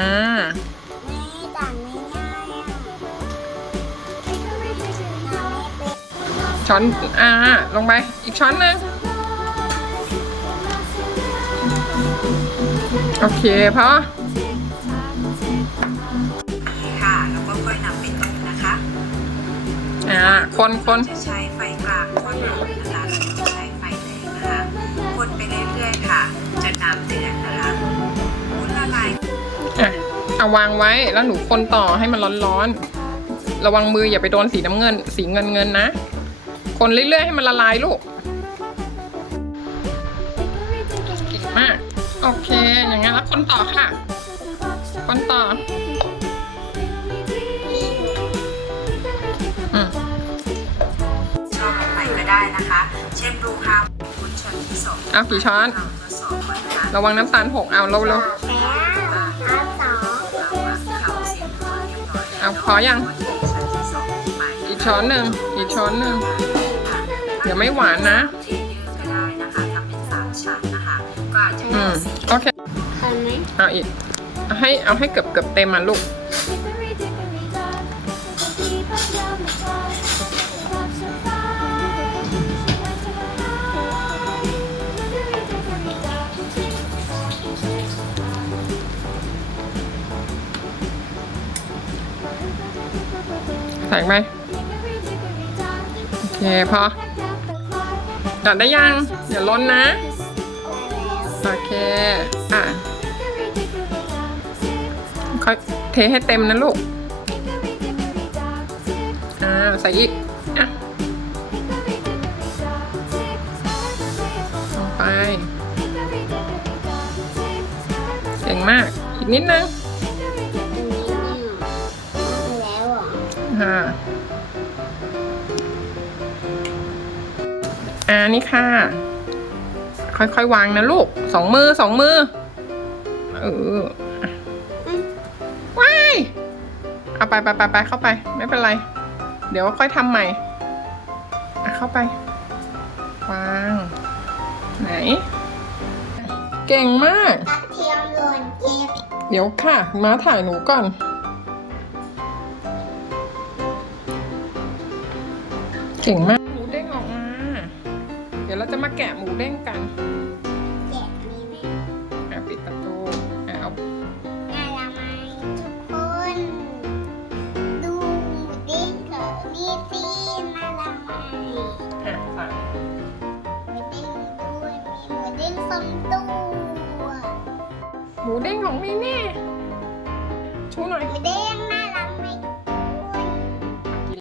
อ่านี่ด่านไม่ง่ายอะไม่ต้องไม่ถึงทางไม่เป็นช้อน อ่า ลงไป อีกช้อนหนึงโอเคพอค่ะ แล้วก็ค่อยนำไปต้มนะคะ อ่า คนคนจะใช้ เอาวางไว้แล้วหนูคนต่อให้มันร้อนๆ ระวังมืออย่าไปโดนสีน้ำเงิน สีเงินเงินๆนะ คนเรื่อยๆให้มันละลายลูกเก่งมาก โอเค อย่างงั้นแล้วคนต่อค่ะ คนต่ออืมชอบลงไปก็ได้นะคะ เช่นรูข้าววุ้นช้อนที่สองเอากี่ช้อนเราทดสอบก่อนนะคะระวังน้ำตาลหกเอาเร็วแพอยังก็เทช้อนที่สองลงไปๆอีกช้อนหนึ่งอีกช้อนหนึ่งค่ะเดี๋ยวไม่หวานนะเทเยอะก็ได้นะคะทำเป็นสามชั้นนะคะก็อาจจะอืเป็นมสีโอเคคันไหมเอาอีกเอาให้เอาให้เกือบเกือบเต็มอะลูก ใส่ไปโอเคพอตัดได้ยังอย่าล้นนะ โอเค อะค่อยเทให้เต็มนะลูก อ่าใส่อีกอะลงไป เก่งมาก อีกนิดนึง อันนี้เนี่ยแล้วเหรออ่าอ่านี่ค่ะ ค่อยๆวางนะลูกสองมือสองมือเอออะว้ายเอาไปไปไปไปเข้าไป ไม่เป็นไร เดี๋ยวค่อยทำใหม่อะเข้าไป วาง ไหน เก่งมากกระเทียมหล่นเก็บเดี๋ยวค่ะม้าถ่ายหนูก่อน เก่งมาก หมูเด้งออกมา เดี๋ยวเราจะมาแกะหมูเด้งกันเก็บมีไหมอะปิดประตูอะเอาน่าละไหมทุกคน ดูหมูเด้งกับมีซีน่าละไหมอะใส่หมูเด้งด้วยมีหมูเด้งสองตัวหมูเด้งของมินี่ชูหน่อย หมูเด้ง